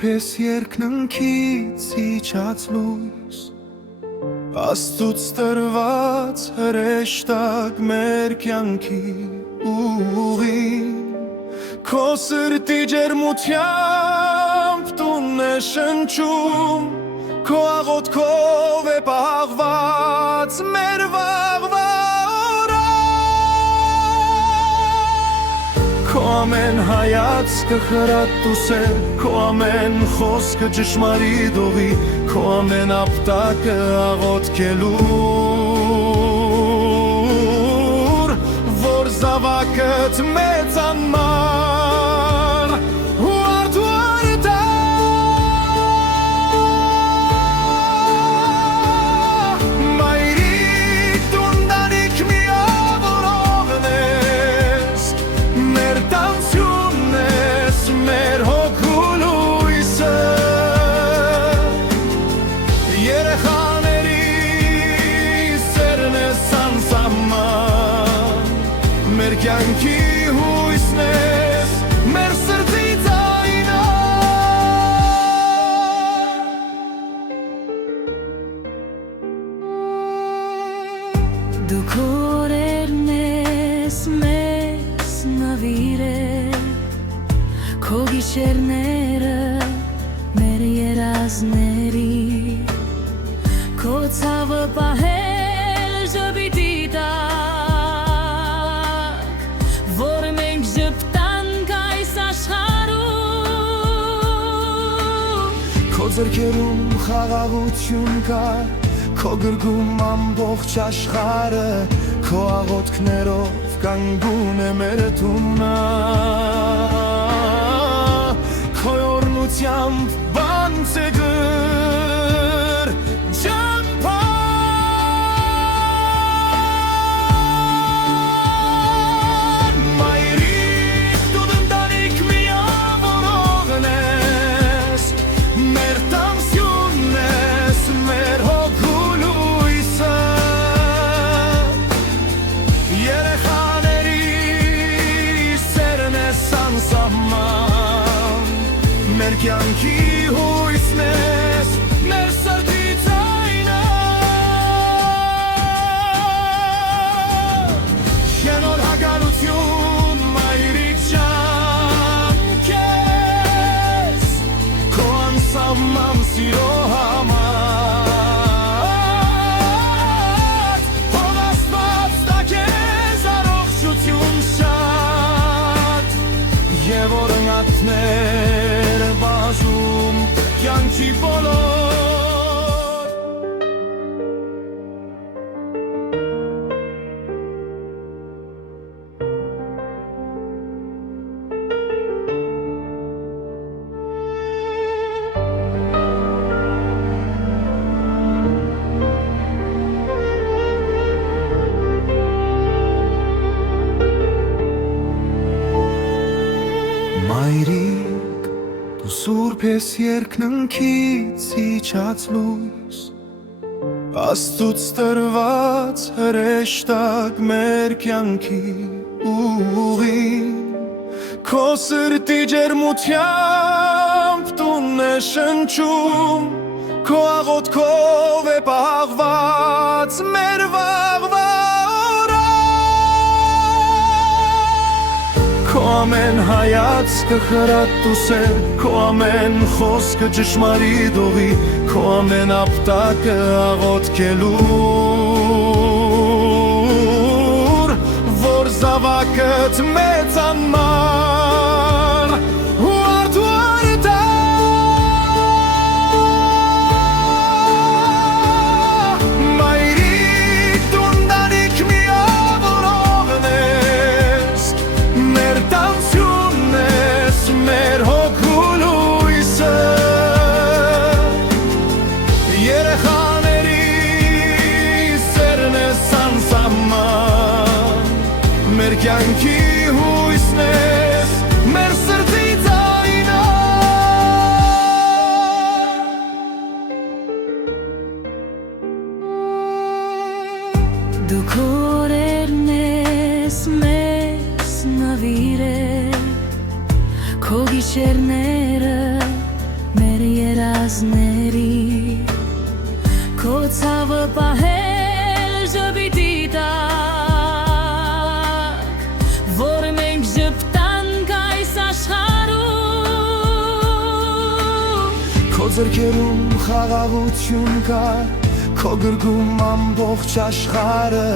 Սուրբ ես երկնքից իջած լույս Աստծուց տրված հրեշտակ մեր կյանքի ուղին Քո սրտի ջերմությամբ տունն է շնչում Քո աղոթքով է պահված մեր վաղվա օրը Քո ամեն հայացքը խրատուս է Քո ամեն խոսքը ճշմարիտ ուղի Քո ամեն ապտակը աղոթքելուր Որ զավակդ մեծանար ու արդուար տա Մայրիկ դու ընտանիք միավորողն ես Մեր տանցյունն ես, մեր հոգու լույսը Երեխաների սերն ես անսահման Մեր կյանքի հույսն ես, մեր սրտի ձայնը Դու քո օրերն ես մեզ նվիրել Քո գիշերները մեր երազների Քո ցավը պահել ժպիտի տակ Որ մենք ժպտանք այս աշխարհում Քո ձեռքերում խաղաղություն կա Քո գրկում ամբողջ աշխարհը Քո աղոթքներով կանգուն է մեր տունը Քո օրհնությամբ բանց է գրկեր ճամփան Մայրիկ դու ընտանիք միավորողն ես Մեր տանցյունն ես, մեր հոգու լույսը Երեխաների սերն ես անսահման Մեր կյանքի հույսն ես, մեր սրտի ձայնը Շնորհակալություն մայրիկ ջան քեզ Քո անսահման սիրո համար Հով Աստված տա քեզ առողջություն շատ Եվ օրհնանքներ բազում կյանքի բոլոր Մայրիկ, դու սուրբ ես երկնքից իջած լույս Աստծուց տրված հրեշտակ մեր կյանքի ուղին Քո սրտի ջերմությամբ տունն է շնչում Քո աղոթքով է պահված մեր վաղվա Քո ամեն հայացքը խրատուս է Քո ամեն խոսքը ճշմարիտ ուղի Քո ամեն ապտակը աղոթքելուր Որ զավակդ մեծանար ու արդուար տա Մայրիկ դու ընտանիք միավորողն ես Մեր տանցյունն ես, մեր հոգու լույսը Երեխաների սերն ես անսահման Մեր կյանքի հույսն ես, մեր սրտի ձայնը Դու քո օրերն ես մեզ նվիրել Քո գիշերները գազների քո ցավը պահել ժպիտի տակ որ մենք ժպտանք այս աշխարհում Քո ձեռքերում խաղաղություն կա Քո գրկում ամբողջ աշխարհը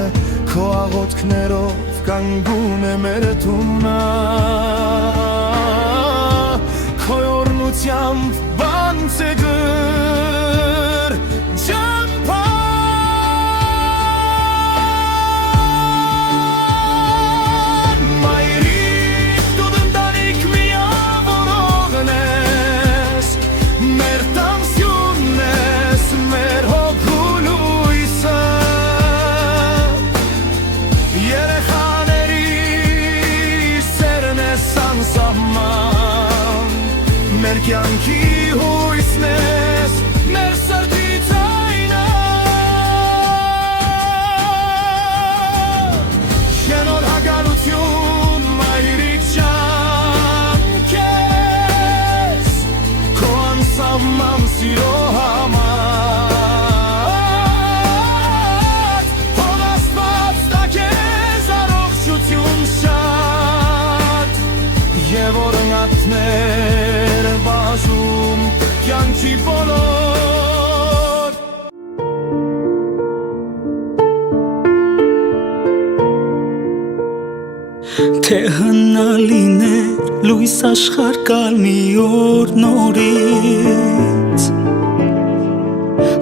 Քո աղոթքներով կանգուն է մեր տունը Քո օրնությամբ բանց է գր ճամփան Մայրիկ դու դնդանիք միավորողն ես Մեր տանսյունն ես, մեր հոգու լույսը Երեխաների սերն ես անսահման Մեր կյանքի հույսն ես, մեր սրտի ձայնը Շնորհակալություն, մայրիկ ջան, քեզ Քո անսահման սիրո համար Հոր Աստված տա քեզ առողջություն շատ Եվ օրհնանքներ բազում կյանքի բոլոր Թե հնալիներ լույս աշխարհ կալ մի օր նորից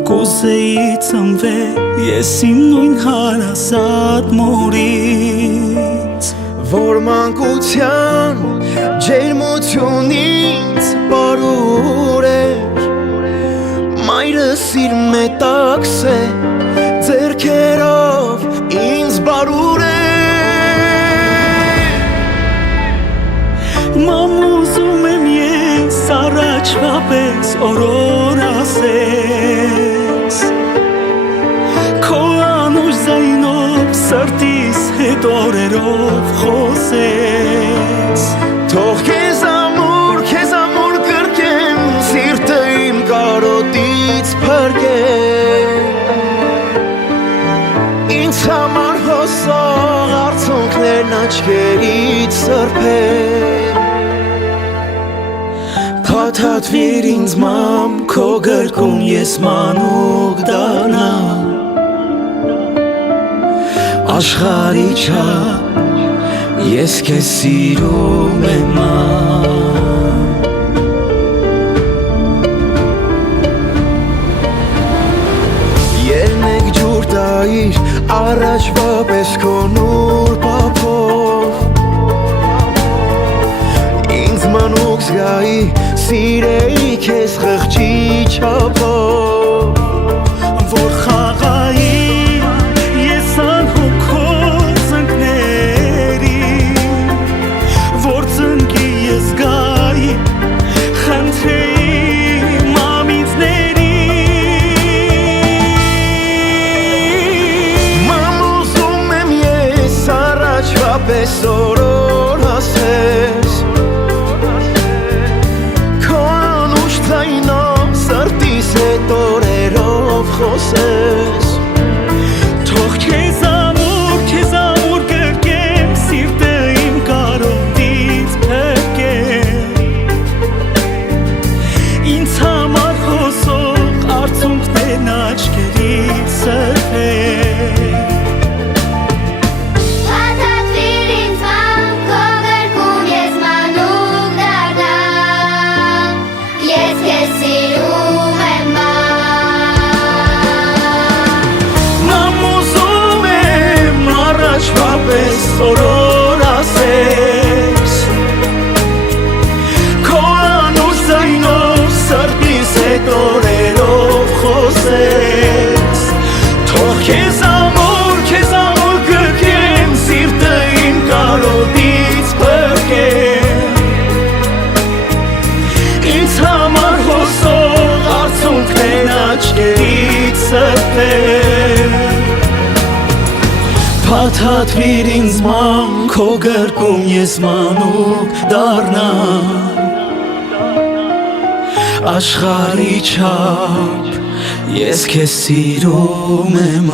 Կուզեի ծնվել ես իմ նույն հարազատ մորից Որ մանկության ջերմությունից բարուր էր Մայրս իր մետաքս է ձեռքերով ինձ բարուր է Մամ ուզում եմ ես առաջվա պես օրոր ասես Քո անուշ զայնով սրտիս հետ օրերով խոսես Թող քեզ ամուր կրկեմ սիրտը իմ կարոտից փրկեմ Ինձ համար հոսող արցունքներն աչքերից սրբեմ Փաթաթվիր ինձ մամ քո գրկում ես մանուկ դառնամ Աշխարհի չափ ես քեզ սիրում եմ մամ Ելնեք ջուր տայիր առաջվա պես քո նուր պապով Ինձ մանուկ զգայի սիրեի քեզ խղճի չափով Որ խաղայի ես անհոգով ծնկների Որ ծնկի ես գայի խնդրեի մամիցների Մամ ուզում եմ ես առաջվա պես օրոր ասես Քո անուշ ձայնով սրտիս հետ օրերով խոսես Թող քեզ ամուր կրկեմ սիրտը իմ կարոտից փրկեմ Ինձ համար հոսող արցունքներն աչքերից սրբեմ Փաթաթվիր ինձ մամ քո գրկում ես մանուկ դառնամ Ես քեզ սիրում եմ Մամ ուզում եմ առաջվա պես օրոր ասես Քո անուշ զայնով սրտիս հետ օրերով խոսես Թող քեզ ամուր կրկեմ սիրտը իմ կարոտից փրկեմ Ինձ համար հոսող արցունքներն աչքերից սրբեմ Փաթաթվիր ինձ մամ քո գրկում ես մանուկ դառնամ աշխարհի չափ ես քեզ սիրում եմ